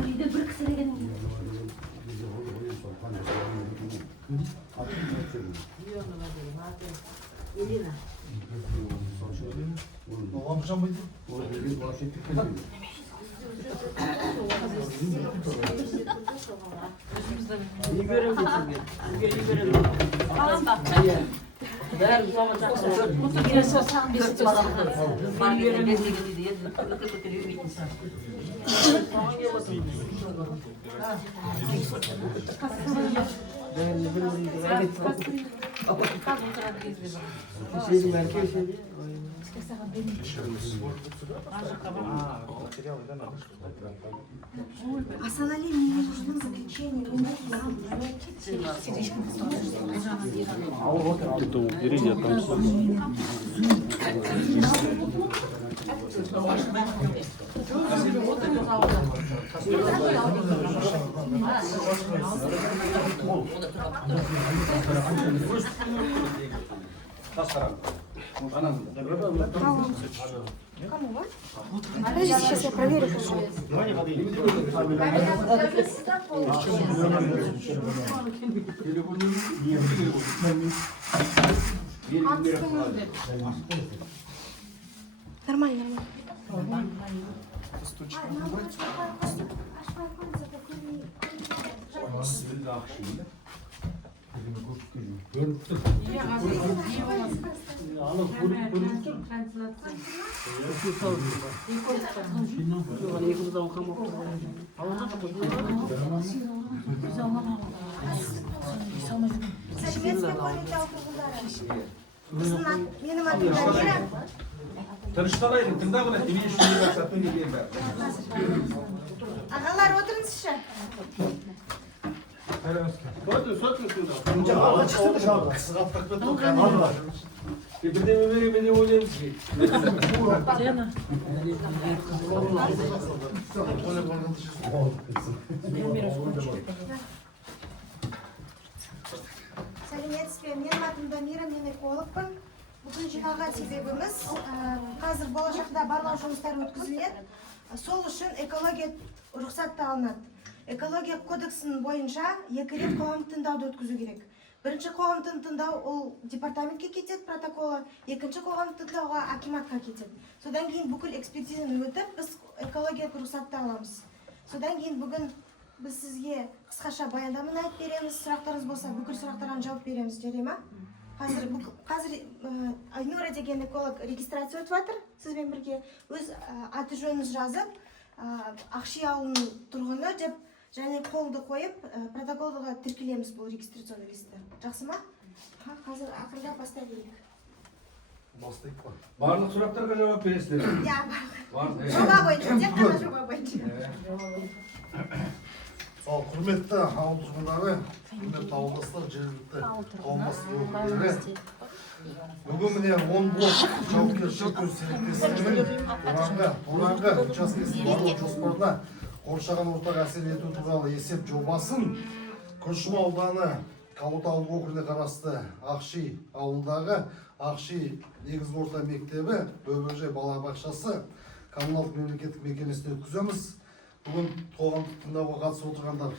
Үйде бір кісі деген Елена. Асанали, мне нужно заключение. Это убери, я там Кому? Подожди, сейчас я проверю. Нормально, нормально. Менің атым Дамира. Тынышталайын, тыңдап алайын, мен үшін не мақсатпен келген бәрі. Ағалар отырыңызшы. Бірдеме бере мен де ойлаймыз ki. Сәлеметсіз бе? Менің атым Дамира, мен экологпын. Бүгін жиналған себебіміз қазір болашақта барлау жұмыстары өткізіледі. Сол үшін экология рұқсатты алынады. Экология кодексінің бойынша екі рет қоғамдық тыңдауды өткізу керек. Бірінші қоғамдық тыңдау ол департаментке кетеді протоколы, екінші қоғамдық тыңдауға акиматқа кетеді. Содан кейін бүкіл экспертизаны өтіп, біз экология рұқсатты аламыз. Содан кейін бүгін біз сізге қысқаша баяндаманы айтып береміз. Сұрақтарыңыз болса, бүкіл сұрақтарға жауап береміз, жарай ма? Қазір Айнура деген эколог регистрация өтіп жатыр. Сізбен бірге өз аты жөніңіз жазып, Ақши ауылының тұрғыны деп және қолды қойып, протоколға тіркелеміз бұл регистрационный листті. Жақсы ма? Қазір ақырда бастай берейік. Бастайық па? Барлық сұрақтарға жауап бересіздер. Иә, барлық. Жоба бойынша, тек қана жоба бойынша. Ал құрметті ауыл тұрғындары, құрметті ауылдастар, жергілікті қауымдастық өкілдері, бүгін міне 10 блок жауапкершілігі серіктестігінің Тораңғы учаскесінің барлау жоспарына қоршаған ортаға әсер ету туралы есеп жобасын Күршім ауданы Қалуыт ауылдық округіне қарасты Ақши ауылдағы Ақши негізгі орта мектебі, бөбекжай балабақшасы коммуналдық мемлекеттік мекемесіне өткіземіз. Бүгін қоғамдық тыңдауға қатысып отырғандар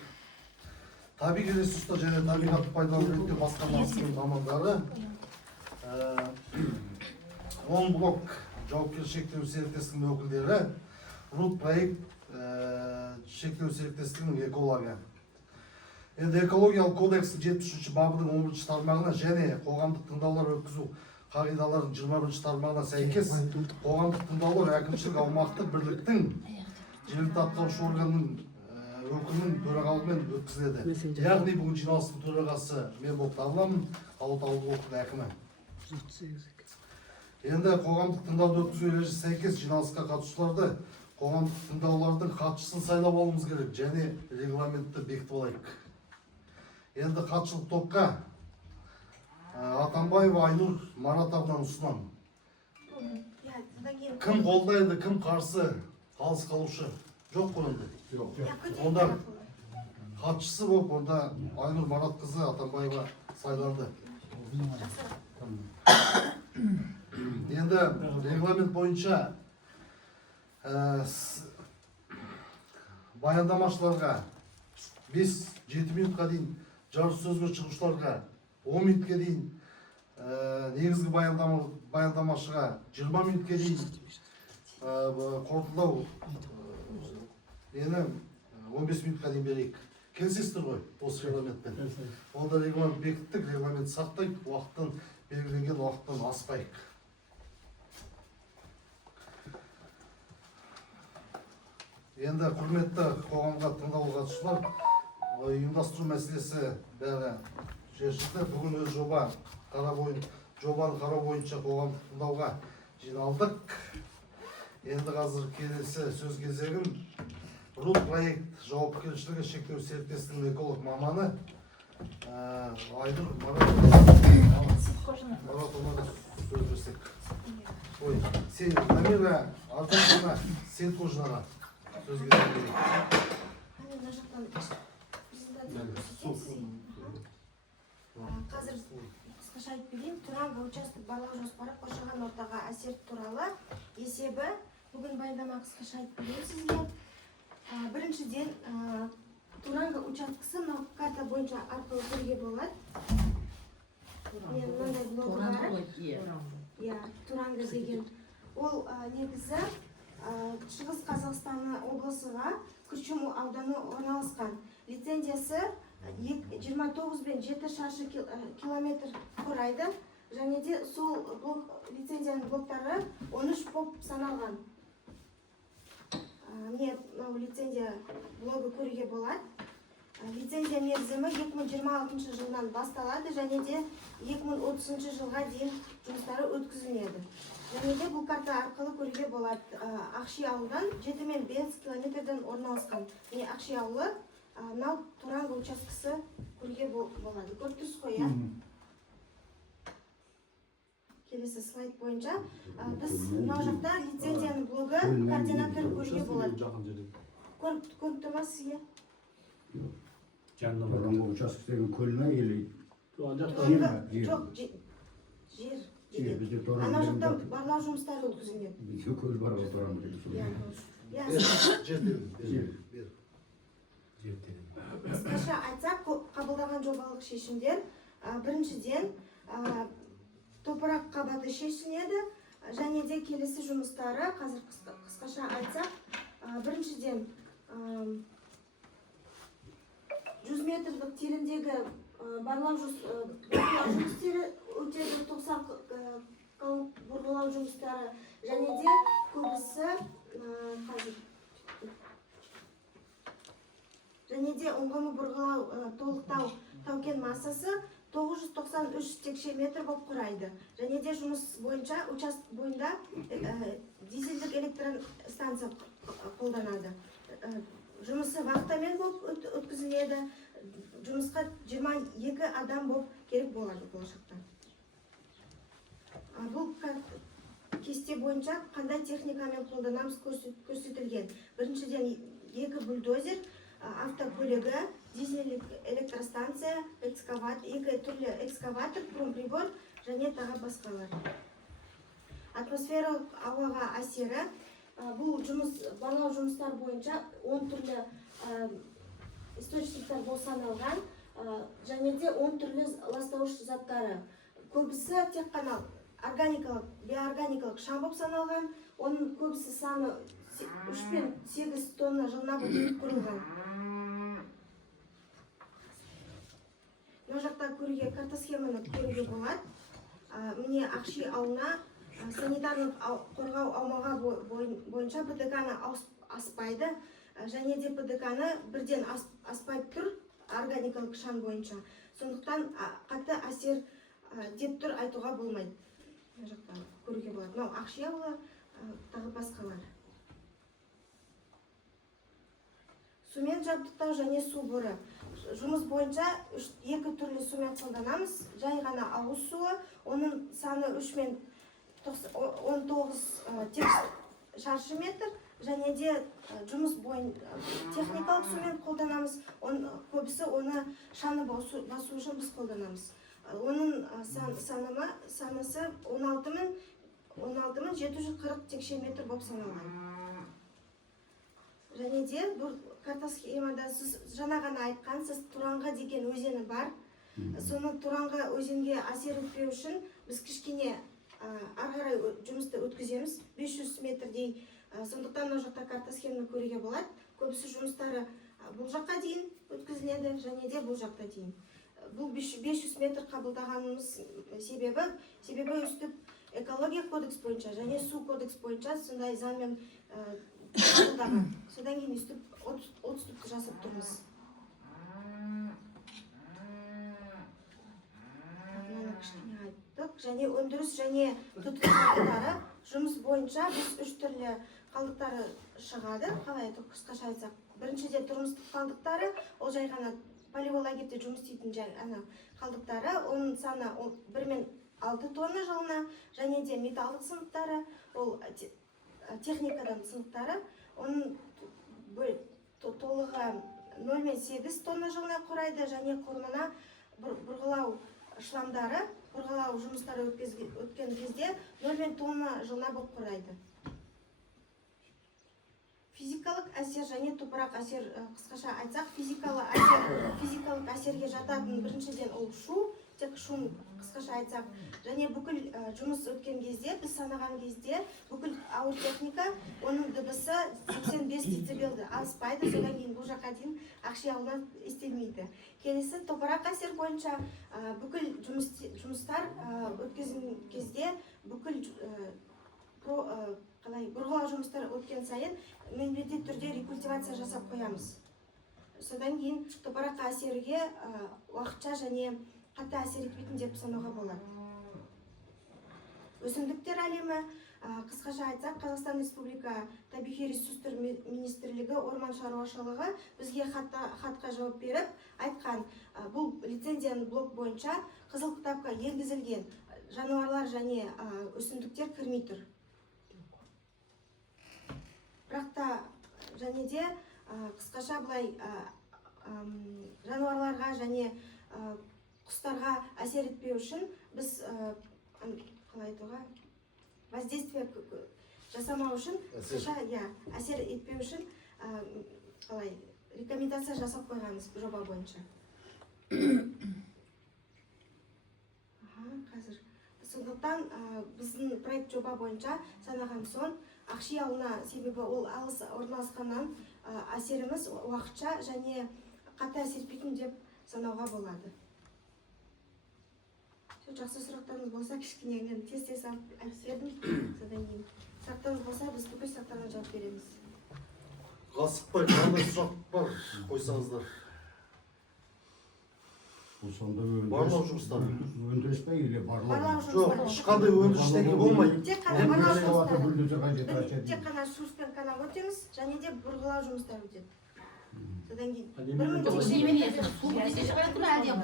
табиғи ресурстар және табиғатты пайдалану жөніндегі басқармасының мамандары, 10 блок жауапкершілігі шектеулі серіктестігінің өкілдері, Рут проект шектеулі серіктестігінің экологы. Енді экологиялық кодекстің 73 бабының 11 тармағына және қоғамдық тыңдаулар өткізу қағидаларының 21 тармағына сәйкес қоғамдық тыңдаулар әкімшілік аумақтық бірліктің жергілікті атқарушы органның өкілінің төрағалығымен өткізіледі. Яғни бүгін жиналыстың төрағасы мен болып табыламын, Қалуыт ауылдық округінің әкімі. Енді қоғамдық тыңдауды өткізу ережесіне сәйкес жиналысқа қатысушыларды қоғамдық тыңдаулардың хатшысын сайлап алуымыз керек және регламентті бекітіп алайық. Енді хатшылық топқа Атамбаева Айнур Маратовнаны ұсынамын. Кім қолдайды, кім қарсы, қалыс қалушы жоқ қой енді. Онда хатшысы болып, онда Айнур Маратқызы Атамбаева сайланды. Енді регламент бойынша баяндамашыларға 5-7 минутқа дейін, жарыс сөзге шығушыларға 10 минутқа дейін, негізгі баяндамашыға 20 минутқа дейін қорытындылау 15 минутқа дейін берейік. Келісесіздер ғой осы регламентпен? Онда регламент бекіттік, регламент сақтайық, уақыттан белгіленген уақыттан аспайық. Енді құрметті қоғамға тыңдауға қатысушылар, ұйымдастыру мәселесі бәрі шешілді. Бүгін өз жобаны қарау бойынша қоғам тыңдауға жиналдық. Енді қазір келесі сөз кезегім РУД проект жауапкершілігі шектеулі серіктестігінің эколог маманы Айдыр Маратовнаға сөз берсек. Ой, сен Намира Ардашевна Сейткожинаға сөз кезегім. Қазір қысқаша айтып берейін. Туранга участок барлау жоспары қоршаған ортаға әсер туралы есебі. Бүгін баяндама қысқаша айтып берейін сізге. Біріншіден, Туранга учаскесі мынау карта бойынша арқылы көруге болады. Мен мынандай блогы бар. Туранга деген. Ол негізі Шығыс Қазақстан облысыға Күршім ауданы орналасқан. Лицензиясы 29 бен 7 шаршы километр құрайды. Және де сол лицензияның блоктары 13 боп саналған. Міне лицензия блогы көруге болады. Лицензия мерзімі 2026 жылдан басталады, және де 2030 жылға дейін жұмыстары өткізіледі. Және де бұл карта арқылы көруге болады. Ақши ауылдан 7 мен 5 километрден орналасқан. Міне Ақши ауылы, мынау Туранга учаскесі көруге болады. Көріп тұрсыз ғой, иә? Келесі слайд бойынша біз мынау жақта лицензияның блогы координатор көруге болады. Көріп тұрмасыз, иә? Туранга учаскесінің көліне или жоқ, жер. Ана жақта барлау жұмыстары өткізіледі. Bizde köl var o Turanга. Қысқаша айтсақ, қабылдаған жобалық шешімдер біріншіден топырақ қабаты шешіледі, және де келесі жұмыстары, қазір қысқаша айтсақ, біріншіден 100 метрлік тереңдегі барлау жұмыстары өтеді, 90 бұрғылау жұмыстары, және де көбісі және де ұңғымы бұрғылау толықтау таукен массасы 993 текше метр болып құрайды. Және де жұмыс бойынша участок бойында дизельдік электростанция қолданады. Жұмысы вахтамен болып өткізіледі. Жұмысқа 22 адам болып керек болады болашақта. Бұл кесте бойынша қандай техникамен қолданамыз көрсетілген. Біріншіден 2 бульдозер, автокөлігі, дизельдік электростанция, экскаватор, 2 түрлі экскаватор, промприбор және тағы басқалар. Атмосфералық ауаға әсері, бұл барлау жұмыстар бойынша 10 түрлі источниктар болып саналған, және де 10 түрлі ластауыш заттары. Көбісі тек қана органикалық, биоорганикалық шам болып саналған, оның көбісі саны 3 пен 8 тонна жылына құрылған. Мына жақта көруге, картосхеманы көруге болады. Міне Ақши ауылына санитарлық қорғау аумағы бойынша ПДК-ны аспайды, және де ПДК-ны бірден аспайып тұр органикалық шам бойынша. Сондықтан қатты әсер деп тұр айтуға болмайды. Мына жақта көруге болады. Мынау Ақши ауылы, тағы басқалар. Сумен жабдықтау және су боры. Жұмыс бойынша 2 түрлі сумен қолданамыз. Жай ғана ауыз суы, оның саны 3 мен 19 шаршы метр, және де жұмыс бойынша техникалық сумен қолданамыз. Көбісі оны шаны басу үшін біз қолданамыз. Оның санысы 16 мен 16.740 текше метр болып саналған. Және де бұл карта схемада сіз жаңа ғана айтқан, сіз Туранға деген өзені бар. Соны Туранға өзенге әсер етпеу үшін біз кішкене ары қарай жұмысты өткіземіз. 500 метрдей. Сондықтан мына жақта карта схеманы көруге болады. Көбісі жұмыстары бұл жаққа дейін өткізіледі, және де бұл жақта дейін. Бұл 500 метр қабылдағанымыз себебі үстіп экология кодекс бойынша және су кодекс бойынша сондай заңмен қабылдаған. Содан кейін үстіп 30 түпті жасап тұрмыз. Және өндіріс және тұтыну қалдықтары жұмыс бойынша біз 3 түрлі қалдықтары шығады. Қалай қысқаша айтсақ, біріншіден тұрмыстық қалдықтары, ол жай ғана поливолагерде жұмыс істейтін жай қалдықтары, оның саны 1 мен 6 тонна жылына, және де металлдық сынықтары, ол техникадан сынықтары, оның толығы 0 мен 8 тонна жылына құрайды, және құрамына бұрғылау шламдары, бұрғылау жұмыстары өткен кезде 0 мен тонна жылына болып құрайды. Физикалық әсер және топырақ әсер, қысқаша айтсақ, физикалық әсерге жататын біріншіден ол шу, тек шум қысқаша айтсақ, және бүкіл жұмыс өткен кезде, біз санаған кезде, бүкіл ауыр техника, оның дыбысы 85 децибелді аспайды, содан кейін бұл жаққа дейін Ақши ауылынан естілмейді. Келесі топырақ әсер бойынша бүкіл жұмыстар өткізген кезде, бүкіл бұрғылау жұмыстары өткен сайын міндетті түрде рекультивация жасап қоямыз. Содан кейін топыраққа әсерге уақытша және қатты әсер етпейтін деп санауға болады. Өсімдіктер әлемі, қысқаша айтсақ, Қазақстан Республика табиғи ресурстар министрлігі орман шаруашылығы бізге хатқа жауап беріп айтқан, бұл лицензияның блок бойынша қызыл кітапқа енгізілген жануарлар және өсімдіктер кірмей тұр. Бірақ та және де қысқаша бұлай жануарларға және құстарға әсер етпеу үшін біз воздействие жасамау үшін, әсер етпеу үшін рекомендация жасап қойғанбыз жоба бойынша. Сондықтан біздің проект жоба бойынша санаған соң Ақши ауылына, себебі ол алыс орналасқаннан әсеріміз уақытша және қатты әсер етпейтін деп санауға болады. Жақсы сұрақтарыңыз болса, кішкене мен тез айтып бердім. Содан кейін сұрақтарыңыз болса, біз бүкіл сұрақтарға жауап береміз. Ғасықбай, қандай сұрақ бар, қойсаңыздар. Барлау жұмыстары. Өндіріс пе или барлау? Жоқ, ешқандай өндіріштегі болмайды. Тек қана барлау жұмыстары. Тек қана шурспен канал өтеміз, және де бұрғылау жұмыстары өтеді. Содан кейін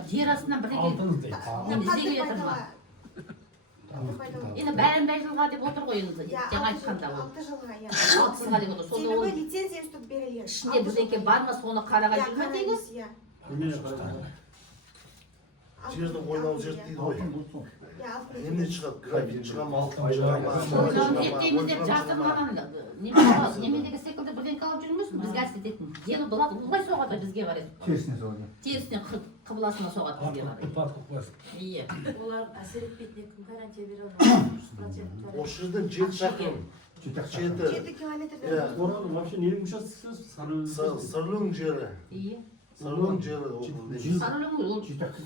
жер астынан бірдеңе енді бәрін жылға деп отыр ғой, енді жаңа айтқанда ол 6 жылға. 6 жылға деп отыр. Себебі лицензия үстіп берілген. Ішінде бірдеңе бар ма, соны қараға жүрме дейді. Жерді ойлау жерді дейді ғой. Немнен шығады? Графин шыға ма, алтын шыға ма? Зерттейміз деп жасырмаған немедегі секілді бірдеңке алып жүрміз, бізге әсер ететін. Жері бұлай соғады бізге қарай. Терісіне соғады. Терісіне қыбыласына соғады бізге қарай. Иә. Олар әсер етпейтін кім гарантия бере алады? Осы жерден 7 шақырым. 7 километрден. Вообще ненің учаскесі? Сырлың жері. Иә. Сырлың жері.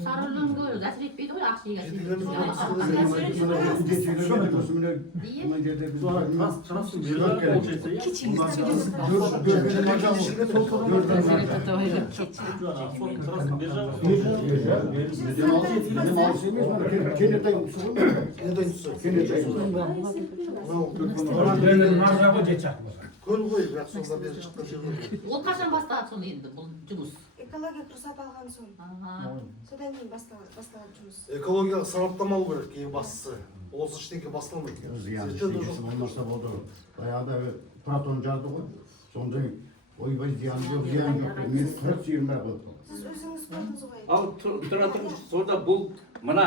Сарылыңғы әсер етпейді ғой, Ақшиға. Көл ғой, бірақ сонда бері шыққан жерлер. Ол қашан басталады сонда енді бұл жұмыс? Экология рұқсат алған соң. Содан кейін басталады жұмыс. Экологиялық сараптамалау керек, ең бастысы. Осы іштеке басталмайды. Болмаса болды. Баяғыда протон жарды ғой. Сондай ойбай зиян жоқ, мен 40-20 болды. Сіз өзіңіз көрдіңіз ғой. Ал тұра тұрыңыз, сонда бұл мына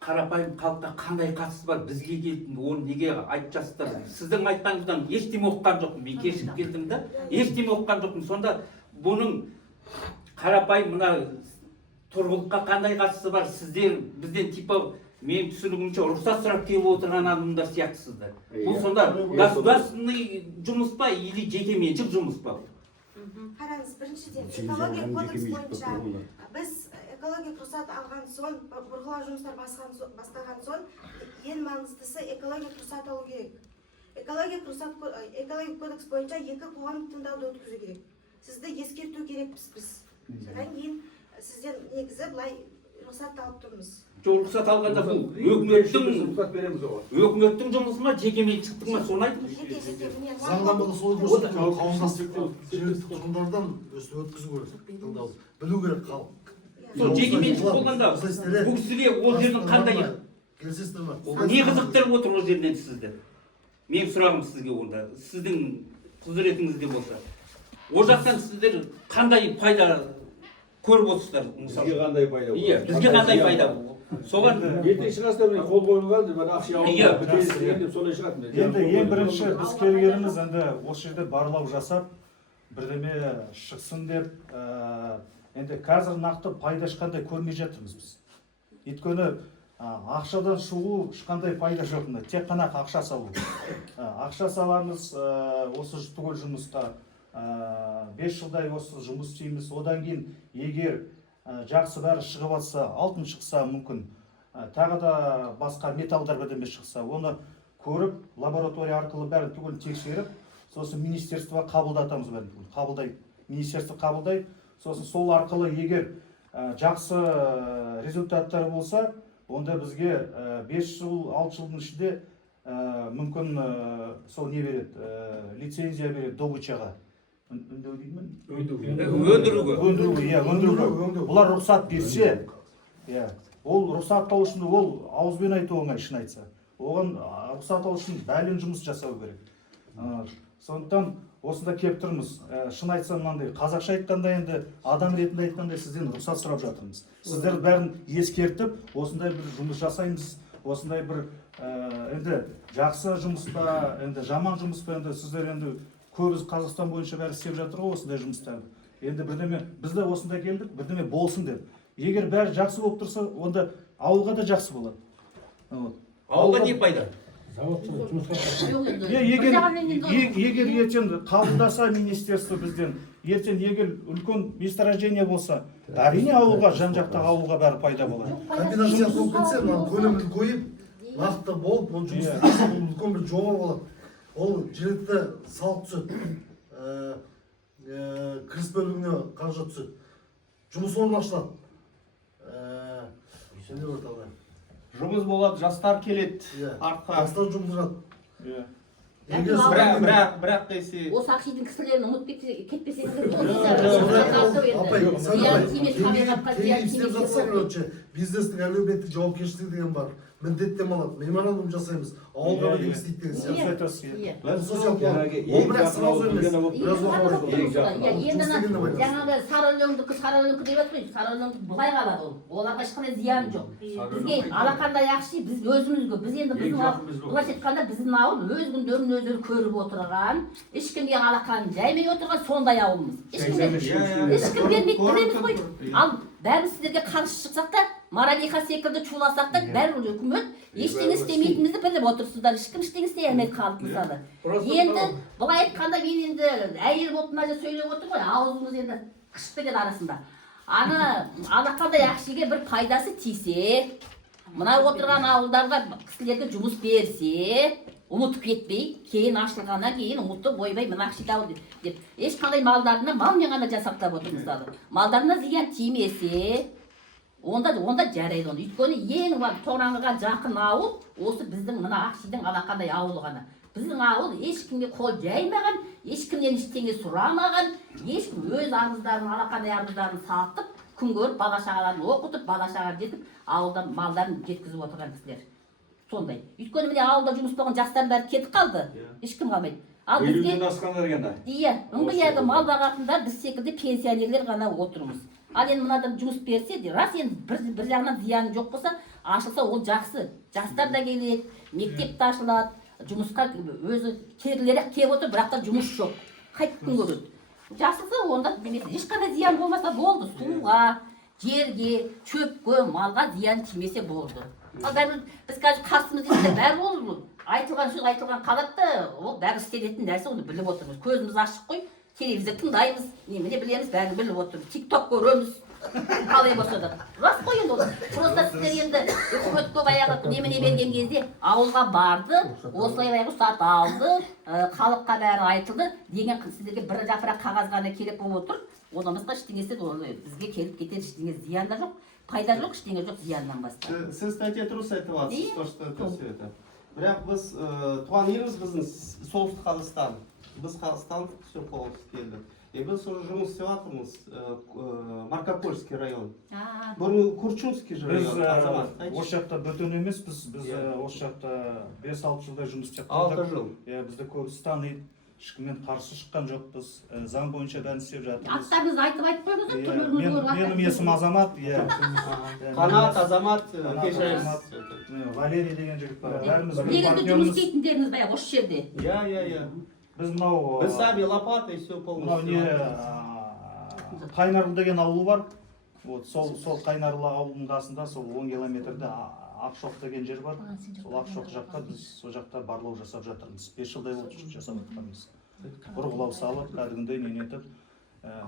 қарапайым халыққа қандай қатысы бар, бізге келдің, оны неге айтып жатсыздар? Сіздің айтқаныңыздан ештеме оқыған жоқпын, мен кешігіп келдім да, ештеме оқыған жоқпын. Сонда бұның қарапайым мына тұрғылыққа қандай қатысы бар? Сіздер бізден типа мен түсінігімше рұқсат сұрап келіп отырған адамдар сияқтысыздар. Бұл сонда государственный жұмыс па или жекеменшік жұмыс па? Қараңыз, біріншіден экология кодекс бойынша біз экология рұқсат алған соң, бұрғылау жұмыстар бастаған соң, ең маңыздысы экология рұқсат алу керек. Экология кодекс бойынша екі қоғамдық тыңдауды өткізу керек. Сізді ескерту керекпіз біз. Содан кейін сізден негізі былай рұқсат алып тұрмыз. Рұқсат алғанда бұл өкіметтің жұмысы ма, жекеменшіктің ма, соны айтыңызшы. Заңнамада солай көрсетілген, қауымдастық жергілікті тұрғындардан өткізу керек, тыңдау. Білу керек халық. Сол жекеменшік болғанда бұл кісіге ол жердің қандай келісесіздер ме? не қызықтырып отыр ол жерден сізді? Мен сұрағым сізге онда, сіздің құзыретіңізде болса. Ол жақтан сіздер қандай пайда көріп отырсыздар? Бізге қандай пайда? Иә, бізге қандай пайда? Соған ертең шығасыздар, қол қойылған, ақша алып кетесіздер, солай шығады. Енді ең бірінші біз келгеніміз енді осы жерде барлау жасап, бірдеме шықсын деп, енді қазір нақты пайда ешқандай көрмей жатырмыз біз. Өйткені ақшадан шығу ешқандай пайда жоқ, тек қана ақша салу. Ақша саламыз осы түгел жұмысқа, 5 жылдай осы жұмыс істейміз. Одан кейін егер жақсы бәрі шығып жатса, алтын шықса мүмкін, тағы да басқа металдар бірдеме шықса, оны көріп, лаборатория арқылы бәрін түгел тексеріп, сосын министерство қабылдатамыз бәрін түгел. Қабылдайды, министерство қабылдайды. Сосын сол арқылы егер жақсы результаттар болса, онда бізге 5 жыл, 6 жылдың ішінде мүмкін сол не береді, лицензия береді добычаға. Өндіруге. Бұлар рұқсат берсе, ол рұқсат алу үшін ол ауызбен айту оңай, шын айтса. Оған рұқсат алу үшін бәлен жұмыс жасау керек. Сондықтан осында келіп тұрмыз. Шын айтсам мынандай, қазақша айтқанда енді адам ретінде айтқанда сізден рұқсат сұрап жатырмыз. Сіздер бәрін ескертіп, осындай бір жұмыс жасаймыз, осындай бір енді жақсы жұмыс па, енді жаман жұмыс па, енді сіздер енді көбіз Қазақстан бойынша бәрі істеп жатыр ғой осындай жұмыстарды. Енді бірдеме біз де осында келдік, бірдеме болсын деп. Егер бәрі жақсы болып тұрса, онда ауылға да жақсы болады. ауылға не пайда? Егер ертең қабылдаса министерство бізден, ертең егер үлкен месторождение болса, әрине ауылға, жан-жақтағы ауылға бәрі пайда болады. Комбинация болып кетсе, көлемін қойып, нақты болып, ол жұмыс істесе, үлкен бір жоба болады. Ол жергілікті салық түседі, кіріс бөлігіне қаржы түседі. Жұмыс орны ашылады. Жұмыс болады, жастар келеді артқа. Жастар жұмылдырады. Бірақ десе... Осы ақшидың кісілерін ұмытып кетпесеңіздер болды. Бизнестің әлеуметтік жауапкершілігі деген бар. Міндеттем алады. Меморандум жасаймыз. Ауылға бірдеңе істейді деген сияқты. Ол бірақ сразу емес. Жаңағы сары өлеңкі деп жатыр, сары өлеңкі бұлай қалады ол. Оларға ешқандай зияны жоқ. Бізге алақандай ақши біз өзімізге, біз енді бұлай айтқанда біздің ауыл өз күндерін өздері көріп отырған, ешкімге алақанын жаймай отырған сондай ауылымыз. Ешкім бермейді білеміз ғой. Ал бәріміз сіздерге қарсы шықсақ та, Маралиха секілді чуласақ та, бәрі үкімет ештеңе істемейтінімізді біліп отырсыздар. Ешкім ештеңе істей алмайды халық мысалы. Енді былай айтқанда мен енді әйел болып мына жерде сөйлеп отырмын ғой, аузымыз енді қышып кетеді арасында. Ана алақандай ақшиге бір пайдасы тисе, мына отырған ауылдарға кісілерге жұмыс берсе, ұмытып кетпей, кейін ашылғаннан кейін ұмытып ойбай мына ақшиды ау деп. Ешқандай малдарына малмен ғана жасақтап отыр мысалы. Малдарына зиян тимесе, онда жарайды оны. Өйткені ең тоңаңға жақын ауыл осы біздің мына ақшидың алақандай ауылы ғана. Біздің ауыл ешкімге қол жаймаған, ешкімнен ештеңе сұрамаған, ешкім өз арыздарын, алақандай арыздарын сатып, күн көріп, бала-шағаларын оқытып, бала-шаға жетіп, ауылдан малдарын жеткізіп отырған кісілер. Сондай. Өйткені міне ауылда жұмыс болған жастар бәрі кетіп қалды. Ешкім қалмайды. Ал бізге асқандар ғана. Иә, ыңғаяғы мал бағатындар біз секілді пенсионерлер ғана отырмыз. Ал енді мынадан жұмыс берсе, рас енді бір жағынан зияны жоқ болса, ашылса ол жақсы. Жастар да келеді, мектеп те ашылады, жұмысқа өзі келгілері келіп отыр, бірақ та жұмыс жоқ. Қайтып күн көреді. Жасылса онда немесе ешқандай зиян болмаса болды. Суға, жерге, шөпке, малға зиян тимесе болды. Ал бәрі біз қазір қарсымыз дейміз, бәрі ол айтылған сөз айтылған қалады да, ол бәрі істелетін нәрсе, оны біліп отырмыз. Көзіміз ашық қой, телевизор тыңдаймыз, немене білеміз, бәрін біліп отырмыз. TikTok көреміз, қалай болса да. Рас қой енді ол. Просто сіздер енді үкіметке баяғы немене берген кезде ауылға барды, осылай рұқсат алды, халыққа бәрі айтылды деген сіздерге бір жапырақ қағаз ғана керек болып отыр. Одан басқа ештеңесі бізге келіп кетер ештеңе зиян да жоқ, пайда жоқ, ештеңе жоқ зияннан басқа. Сіз статья дұрыс айтып жатсыз, то что это все это. Бірақ біз туған еліміз біздің солтүстік Қазақстан. Біз Қазақстан все полностью келді. Біз уже жұмыс істеп жатырмыз. Маркопольский район. Бұрын Курчунский район. Біз осы жақта бөтен емес, біз осы жақта 5-6 жылдай жұмыс істеп қалдық. 6 жыл. Бізді көбісі таниды. Ешкіммен қарсы шыққан жоқпыз. Заң бойынша бәрін істеп жатырмыз. Аттарыңызды айтып қойыңыз. Менің есімім Азамат. Қанат, Азамат, кешіріңіз. Валерий деген жігіт бар. Бәріміз Негізгі жұмыс істейтіндеріңіз баяғы осы жерде. Біз мынау Біз сами лопата и все мынау полностью. Қайнарлы деген ауыл бар. Сол Қайнарлы ауылының қасында, сол 10 километрде Ақшоқ деген жер бар. Сол Ақшоқ жаққа біз сол жақта барлау жасап жатырмыз. 5 жылдай болды жасап жатқанымыз. Бұрғылау салып, кәдімгідей нетіп.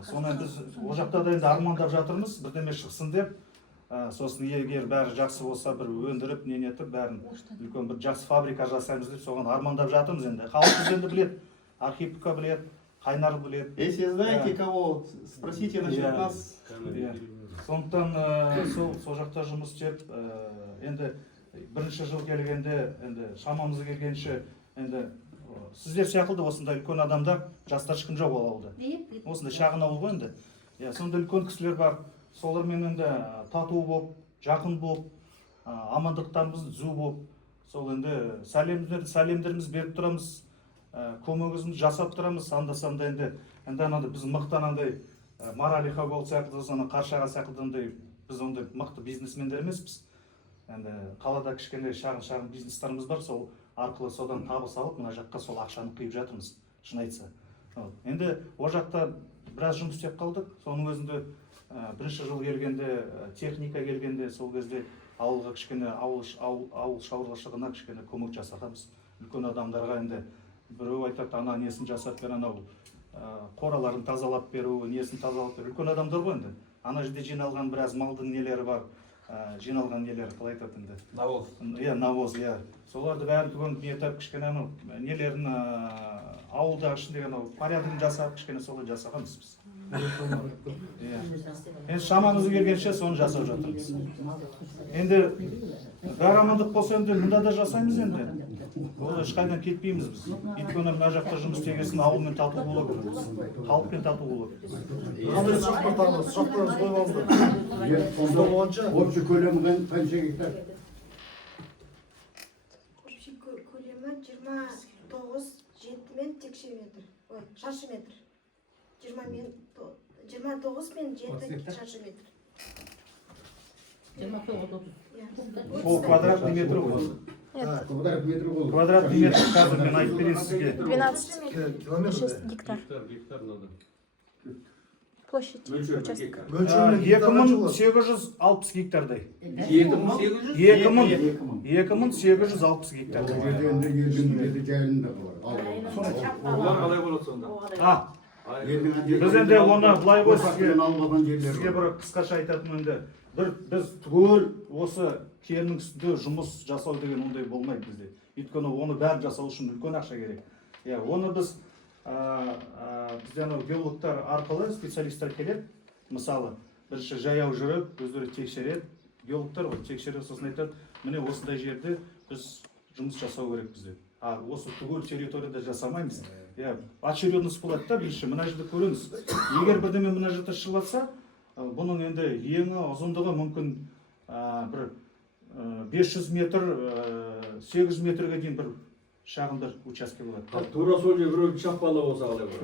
Сонымен біз ол жақта да енді армандап жатырмыз, бірдеме шықсын деп. Сосын егер бәрі жақсы болса, бір өндіріп, нетіп, бәрін үлкен бір жақсы фабрика жасаймыз деп соған армандап жатырмыз енді. Халқымыз енді біледі, Архипка біледі, Қайнар біледі. Если знаете кого, спросите насчет нас. Сондықтан сол жақта жұмыс істеп, енді бірінші жыл келгенде, енді шамамызға келгенше, енді сіздер сияқты осындай үлкен адамдар, жастар ешкім жоқ ол ауылда. Осындай шағын ауыл ғой енді. Сондай үлкен кісілер бар, солармен енді тату болып, жақын болып, амандықтарымыз зу болып, сол енді сәлемдеріміз беріп тұрамыз, көмегімізді жасап тұрамыз, анда-санда енді анандай біз мықтанандай Маралиха бол сияқты, Қаршаға сияқты біз ондай мықты бизнесмендер емеспіз. Енді қалада кішкене шағын бизнестарымыз бар, сол арқылы содан табыс алып, мына жаққа сол ақшаны құйып жатырмыз, шын айтса. Енді ол жақта біраз жұмыс істеп қалдық. Соның өзінде бірінші жыл келгенде, техника келгенде, сол кезде ауылға кішкене ауыл шаруашылығына кішкене көмек жасатамыз. Үлкен адамдарға енді біреу айтады, ана несін жасап бер, анау қораларын тазалап беру, несін тазалап беру. Үлкен адамдар ғой енді. Ана жерде жиналған біраз малдың нелері бар, жиналған нелері қалай айтады енді? Навоз. Навоз, соларды бәрін түгел нетіп, кішкене нелерін ауылда ішіндегі порядығын жасап, кішкене солай жасағанбыз біз. Енді шамамыз келгенше соны жасап жатырмыз. Енді бәрі амандық болса енді мұнда да жасаймыз енді. Ол ешқайдан кетпейміз біз. Өйткені мына жақта жұмыс істегесін ауылмен тату бола көреміз. Халықпен тату бола көреміз. Қандай сұрақтарыңыз қойып алыңыздар. Общий көлемі қанша гектар? Общий көлемі 29,7 мен текше метр. Ой, шаршы метр. 29 мен 7 шаршы метр. Ол квадратный метр ғой. Квадратный метр қазір мен айтып берейін сізге. 12,6 гектар. Гектар надо. Площадь участка. 2860 гектардай. 2860 гектардай. Олар қалай болады сонда? Біз енді оны былай ғой сізге бір қысқаша айтатын енді. Біз түгел осы керінің үстінде жұмыс жасау деген ондай болмайды бізде. Өйткені оны бәрін жасау үшін үлкен ақша керек. Оны біз бізде геологтар арқылы специалисттер келеді. Мысалы, бірінші жаяу жүріп, өздері тексереді. Геологтар ғой тексереді, сосын айтады, міне осындай жерде біз жұмыс жасау керек бізде. Осы түгел территорияда жасамаймыз. Очередность болады да, бірінші мына жерді көріңіз. Егер бірдеме мына жерде шығып жатса, бұның енді еңі, ұзындығы мүмкін бір 500 метр, 800 метрге дейін бір шағын бір участке болады. Тура сол жер біреу шаппалы болса қалай болады?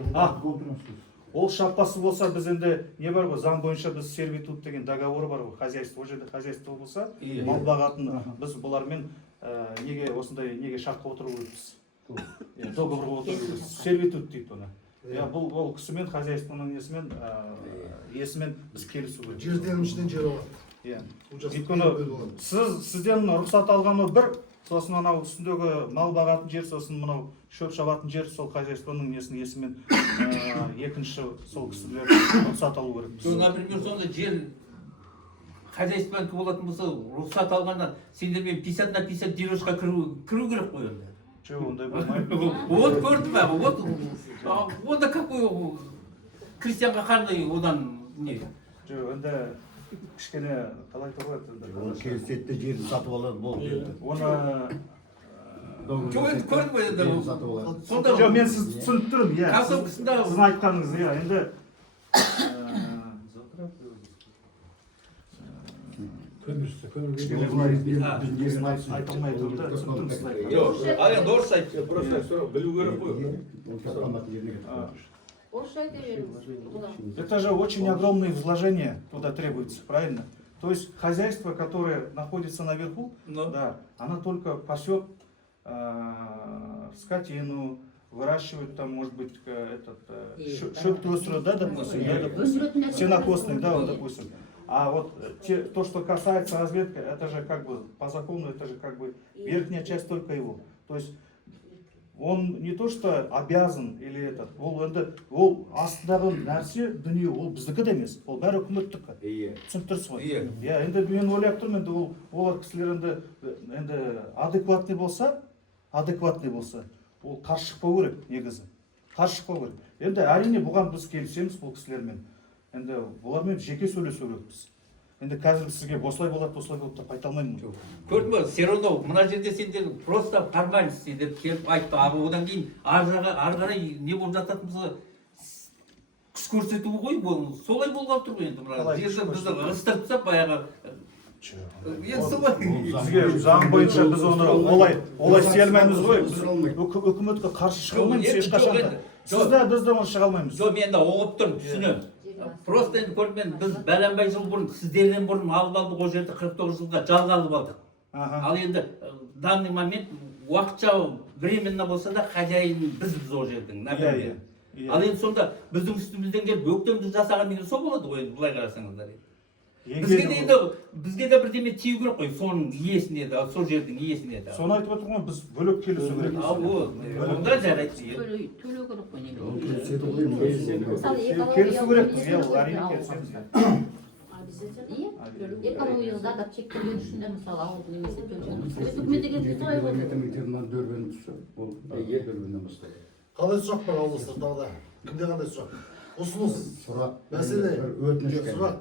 ол шаппасы болса біз енді не бар ғой, заң бойынша біз сервитут деген договоры бар ғой, хозяйство, ол жерде хозяйство болса, мал бағатын біз бұлармен неге осындай неге шартқа отыру керекпіз. Договорға отыру керекпіз. Сервитут дейді оны. Бұл кісімен хозяйствоның иесімен біз келісу керек. Жер телімшіден жер алады. Өйткені сізден рұқсат алғаны бір, сосын анау үстіндегі мал бағатын жер, сосын мынау шөп шабатын жер, сол хозяйствоның иесімен екінші сол кісілер рұқсат алу керек. Например, сонда жер хозяйствонікі болатын болса, рұқсат алғаннан сендермен 50 на 50 дележға кіру керек қой енді. Жоқ, ондай болмайды. Вот көрді ма? Вот онда какой крестьянға қандай одан не? Жоқ, енді кішкене қалай тұрып Ол келісетті жерді сатып алады болды. Оны Жоқ, енді көрді ма енді? Сатып алады. Сонда жоқ, мен сіз түсініп тұрмын, иә. Касовкасында Сіздің айтқаныңыз, иә. Енді айта алмай тұрмын да, түсініп тұрмын сіз айтқаныңызды. Жоқ, ал енді орысша айтшы, просто білу керек қой. Орысша айта беріңіз. Это же очень огромные вложения туда требуется, правильно? То есть хозяйство, которое находится наверху, да, она только пасет скотину, выращивает там, может быть, шөпті өсіреді, да, допустим, сенокосный, да, допустим. А вот то, что касается разведки, это же как бы по закону, это же как бы верхняя часть только его. То есть он не то что обязан или этот, ол астындағы нәрсе дүние, ол біздікі де емес, ол бәрі үкіметтікі. Түсініп тұрсыз ғой? Иә, енді мен ойлап тұрмын, енді олар кісілер енді адекватный болса, ол қарсы шықпау керек негізі. Қарсы шықпау керек. Енді әрине бұған біз келісеміз бұл кісілермен. Енді олармен жеке сөйлесу керекпіз. Енді қазір сізге осылай болады деп айта алмаймын. көрдің бе, все равно мына жерде сендер просто формальности деп келіп айтты, одан кейін ары қарай не болып жататын болса күш көрсету ғой, солай болғалы тұр ғой енді. Жерді бізді ығыстырып тастап баяғы енді солай. Бізге заң бойынша біз оны олай істей алмаймыз ғой. Біз үкіметке қарсы шыға алмаймыз ешқашан. Біз де оны шыға алмаймыз. Жоқ, мен де оғып тұрмын, түсінемін. Просто енді көрмен біз бәленбай жыл бұрын сіздерден бұрын алып алдық, ол жерді 49 жылға жалға алып алдық. Ал енді данный момент уақытша временно болса да хозяин біз ол жердің. Ал енді сонда біздің үстімізден келіп өктемді жасаған деген сол болады ғой, былай қарасаңыздар. Бізге де бірдеме тию керек қой, соның иесіне де, сол жердің иесіне де. Соны айтып отырмын, біз бөлек келісу керек. Онда жарайды. Төлеу керек қой неге. Келісу керекпіз, әрине келісеміз. Экология зардап шеккендер үшін де мысалы ауыл немесе үкіметке солай болды. Қандай сұрақ бар ауылдастар тағы да? Кімде қандай сұрақ? Ұсыныс, мәселе, сұрақ.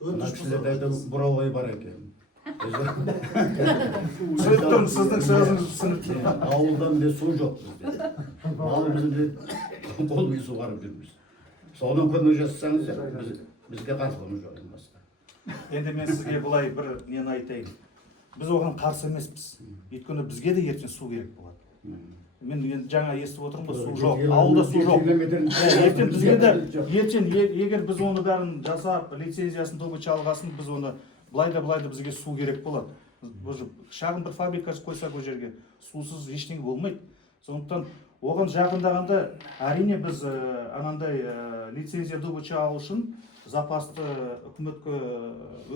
Бұралбай бар екен. Түсініп тұрмын, сіздің сөзіңізді түсініп тұрмын. Ауылдан бе су жоқ бізде. Ауылымызда қол бей су барып жүрміз. Соның көмек жасасаңыздар, бізге қатысымыз жоқ. Енді мен сізге бұлай бір нені айтайын. Біз оған қарсы емеспіз. Өйткені бізге де ертең су керек болады. Мен жаңа естіп отырмын ғой, су жоқ, ауылда су жоқ. Ертең бізге де, егер біз оны бәрін жасап, лицензиясын добыча алғасын, біз оны былай да бізге су керек болады. Шағын бір фабрика қойсақ ол жерге, сусыз ештеңе болмайды. Сондықтан оған жақындағанда әрине біз анандай лицензия добыча алу үшін, запасты үкіметке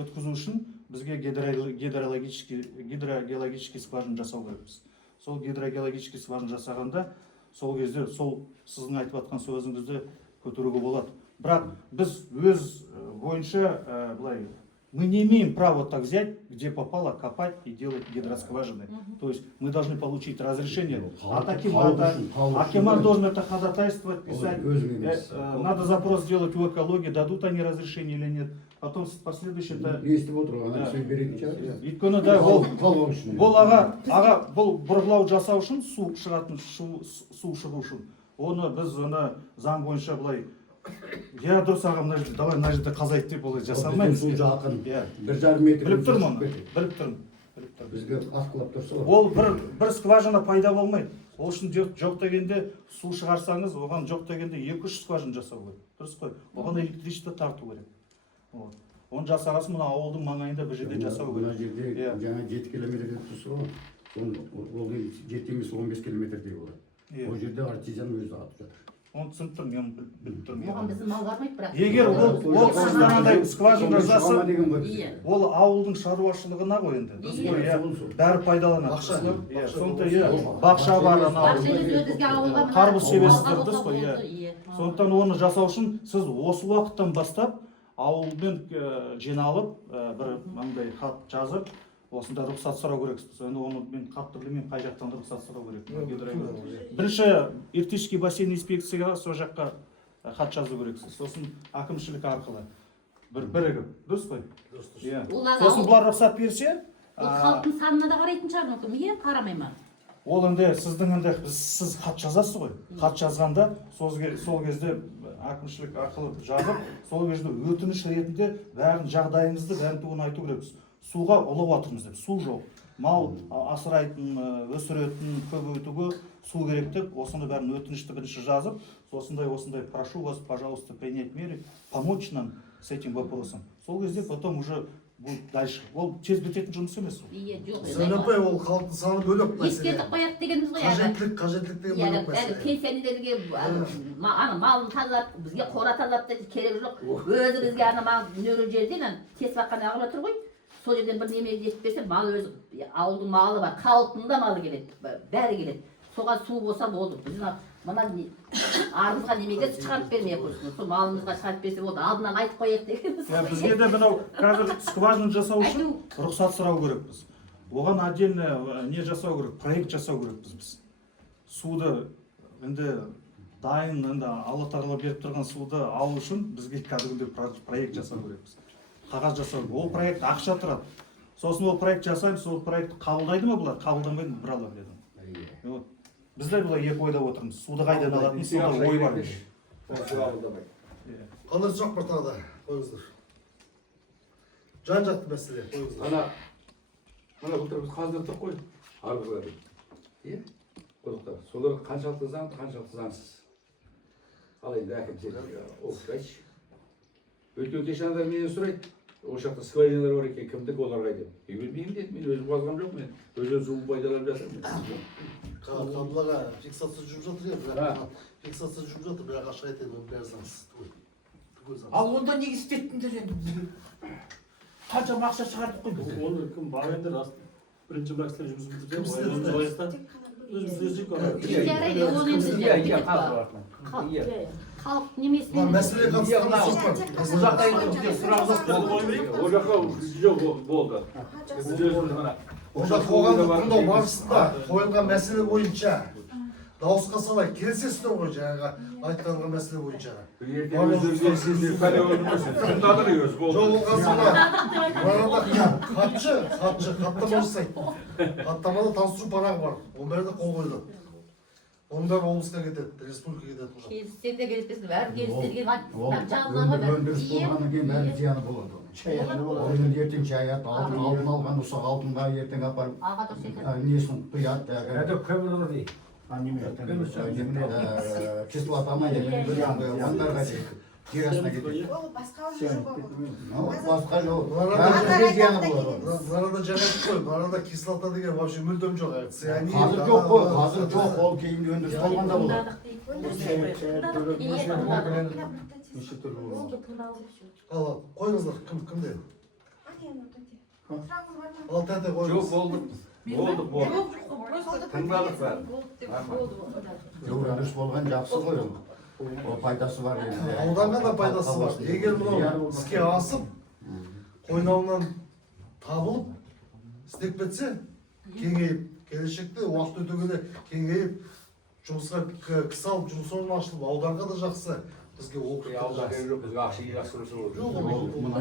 өткізу үшін бізге гидрогеологический скважина жасау керекпіз. Сол гидрогеологический скважина жасағанда, сол кезде сол сіздің айтып жатқан сөзіңізді көтеруге болады. Бірақ біз өз бойынша былай, мы не имеем права так взять, где попало, копать и делать гидроскважины. То есть мы должны получить разрешение от акимата. Акимат должен это ходатайствовать, писать. Надо запрос сделать в экологии, дадут они разрешение или нет. Потом последующее это... Естіп отыру, ана сөй беретін шығар. Өйткені да, бұл аға, бұл бұрғылау жасау үшін, су шығатын, су шығу үшін. Оны біз заң бойынша бұлай, я дұрыс аға, давай мына жерде қазайт деп олай жасалмаймыз. Су жақын, 1,5 метр. Біліп тұрмын оны, біліп тұрмын. Бізге атқылап тұрса. Ол бір скважина пайда болмайды. Ол үшін жоқ дегенде су шығарсаңыз, оған жоқ дегенде 2-3 скважина жасау керек. Дұрыс қой. Оған электричество тарту керек. Вот. Оны жасағасын мына ауылдың маңайында бір жерде жасау Мына керек. жерде жаңа 7 километр тұрсы ғой. Ол 7 емес 15 километрдей болады. Ол жерде артизан өзі атып жатыр. Оны түсініп тұрмын, мен біліп тұрмын. Оған біздің мал бармайды бірақ. Егер ол сіздерандай скважина жасаса, деген ғой. ол ауылдың шаруашылығына ғой енді. Дұрыс қой, иә. Бәрі пайдаланады. Бақша. Иә, сондықтан иә, бақша бар анау. Қарбыз себесіздер, дұрыс қой, иә. Сондықтан оны жасау үшін сіз осы уақыттан бастап ауылмен жиналып, бір маңдай хат жазып, осында рұқсат сұрау керексіз. Енді оны мен қатты білмеймін, қай жақтан рұқсат сұрау керек. Бірінші Иртышский бассейн инспекцияға сол жаққа хат жазу керексіз. Сосын әкімшілік арқылы бірігіп, дұрыс қой? Иә. Сосын бұлар рұқсат берсе, Ол халықтың санына да қарайтын шығар мүмкін, иә, қарамай ма? ол енді сіздің енді сіз хат жазасыз ғой. Хат жазғанда сол кезде әкімшілік арқылы жазып, сол кезде өтініш ретінде бәрін жағдайыңызды бәрін түгін айту керексіз. Суға ұлып отырмыз деп, су жоқ. Мал асырайтын, өсіретін, көбейтуге су керек деп, осыны бәрін өтінішті бірінші жазып, осындай, прошу вас, пожалуйста, принять меры, помочь нам с этим вопросом. Сол кезде потом уже будет дальше. Ол тез бітетін жұмыс емес ол. Иә, жоқ. Сәлембай, ол халықтың саны бөлек мәселе. Ескертіп қояды дегеніміз ғой. Қажеттілік деген бөлек мәселе. Пенсионерлерге малын тазалап, бізге қора тазалап та керек жоқ. Өзі бізге ана мал нөрі жерден тесіп аққан ағып отыр ғой. Сол жерден бір неме жетпесе, мал өзі, ауылдың малы бар, халықтың да малы келеді, бәрі келеді. Соған су болса болды. Біз мына арымызға немеге шығарып бермей қойсын. Сол малымызға шығарып берсе болды. Алдынан айтып қояйық дегенбіз. Бізге де мынау қазір скважина жасау үшін рұқсат сұрау керекпіз. Оған отдельно не жасау керек, проект жасау керекпіз біз. Суды енді дайын, енді Алла тағала беріп тұрған суды алу үшін бізге кәдімгідей проект жасау керекпіз. Қағаз жасау керек. Ол проект ақша тұрады. Сосын ол проект жасаймыз, сол проектті қабылдайды ма бұлар? Қабылданбайды, бір алам дедім. Біз де бұлар екі ойда отырмыз. Суды қайдан алатын, сонда ой бар. Қандай сұрақ бар тағы да? Қойыңыздар. Жан-жақты мәселе, қойыңыздар. Мына былтыр біз қаздырдық қой, арбаларды. Иә? Қодықтар. Солар қаншалықты заңды, қаншалықты заңсыз. Ал енді әкімшілік оқытайшы. Өткен кешандар менен сұрайды. Ол жақта скважиналар бар екен, кімдікі оларға айтып. Білмеймін деді, мен өзім қазғам жоқ, мен өзім суын пайдаланып жатырмын. Қабылаға фиксация жүріп жатыр, бірақ фиксация жүріп жатыр, бірақ ашық айтайын, оның бәрі заңсыз. Ал онда неге істеттіңдер енді? Қанша ақша шығардық қой біз? Оны кім бар енді рас. Бірінші бірақ сілер жұмыс бітірдік. Халық немесіне Мәселе Ол жаққа жоқ болды. Онда қоғамдық тыңдау барысында қойылған мәселе бойынша дауысқа салай келісесіздер ғой жаңағы айтқанға мәселе бойынша. Жоқ, ол қазір хатшы хаттама жасайды. Хаттамада таныстыру парағы бар. Оның бәрі де қол қойылды. Оның бәрі облысқа кетеді, республика кетеді. келістер де келіспесін, бәрі келістерге Өндіріс болғаннан кейін бәрі зияны болады. Оның ертең шаят, алдын алған ұсақ алтынға ертең апарып несін құяды. Это көмір дейді. Кислота ма ондарға терасына кетеді. Ол басқа жоба ғой. Басқа жол. Мынарада жаңа қой, мынарада кислота деген вообще мүлдем жоқ. Қазір жоқ қой, қазір жоқ, ол кейін өндіріс болғанда болады. Ал қойыңыздар, кімде? Ал тәте қойыңыз. Жоқ, болды. Тыңдадық бәрі. Өндіріс болған жақсы ғой ол. Ол пайдасы бар енді. Ауданға да пайдасы бар. Егер мынау іске асып, қойнауынан табылып, істеп кетсе, кеңейіп, келешекте уақыт өте келе кеңейіп, жұмысқа кісі алып, жұмыс орны ашылып, ауданға да жақсы, бізге оқып Алда беріп жоқ, бізге ақша жинастырса болады. Мына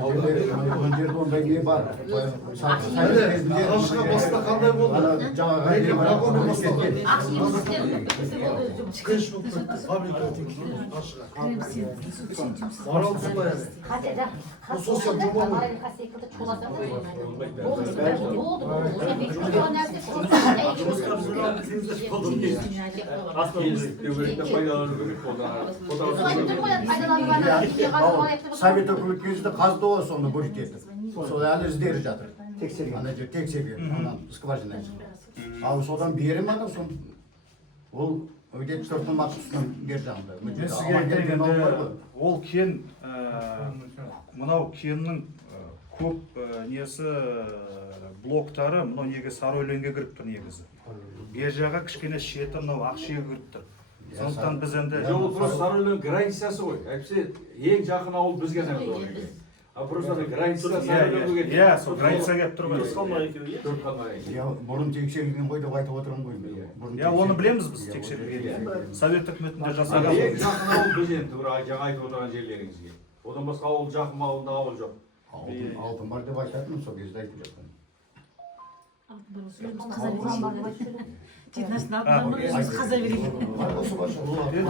жерде ондай не бар. алғашқы баста қандай болды? Жаңағы вагонмен басталған. Ақши Кеш болып кетті, фабрика қаршыға. Марал солай әлі. Социал жоба ғой. Совет өкіметі кезінде қазды ғой соны бөліп кетіп. Сол әлі іздері жатыр. Ана жер тексерген, анан скважина. Ал содан бері ма да сон ол где-то 4 маршрутынан бер жағында. Мен сізге айтайын, ол кен мынау кеннің көп несі блоктары мынау неге Сарыөленге кіріп тұр негізі. Бер жағы кішкене шеті мынау Ақшиға кіріп тұр. Сондықтан біз енді Жоқ, просто Сарыөлең границасы ғой. Әйтпесе ең жақын ауыл бізге саналады. А просто границадан Сарыөлеңге келді. иә, сол граница келіп тұр ғой. Төрт қалмай. Бұрын тексерілген ғой деп айтып отырмын ғой. иә, оны білеміз біз тексерілгенде. Совет үкіметінде жасаған. Ең жақын ауыл біз енді жаңа айтып отырған жерлеріңізге. Одан басқа ауыл жақын ауылда ауыл жоқ. Алтын бар деп айтатын сол кезде айтып жатқан. Енді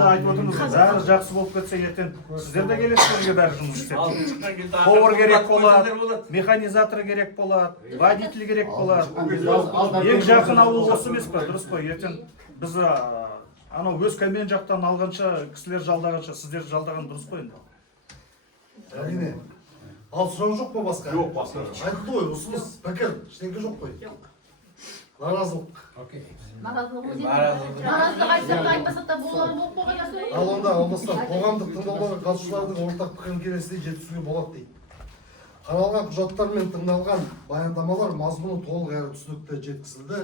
айтып отырмыз, бәрі жақсы болып кетсе ертең сіздер де келесіздерге бәрі жұмыс істеп. Повар керек болады, механизатор керек болады, водитель керек болады. Ең жақын ауыл осы емес па, дұрыс қой. Ертең біз анау Өскемен жақтан алғанша, кісілер жалдағанша, сіздер жалдаған дұрыс қой енді. Әрине. Ал сұрау жоқ па басқа? Жоқ, басқа. Айтты ғой, ұсыныс, пікір, ештеңе жоқ қой. Наразылық. Наразылық айтсақ айтпасақ та болары болып қойған нәрсе ғой. Ал онда алмастар қоғамдық тыңдауларға қатысушылардың ортақ пікірін келесідей жеткізуге болады дейді. Қаралған құжаттар мен тыңдалған баяндамалар мазмұны толық әрі түсінікті жеткізілді.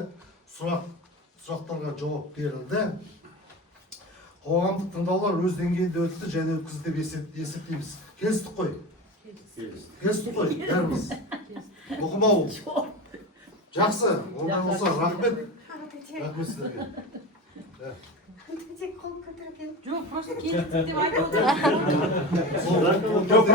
Сұрақтарға жауап берілді. Қоғамдық тыңдаулар өз деңгейінде өтті және өткізді деп есептейміз. Келістік қой? Келістік қой, бәріміз. Оқымау. Жақсы, онда болса рахмет. Рахмет сіздерге. Жоқ, просто келістік деп айтып отырмын. Жоқ,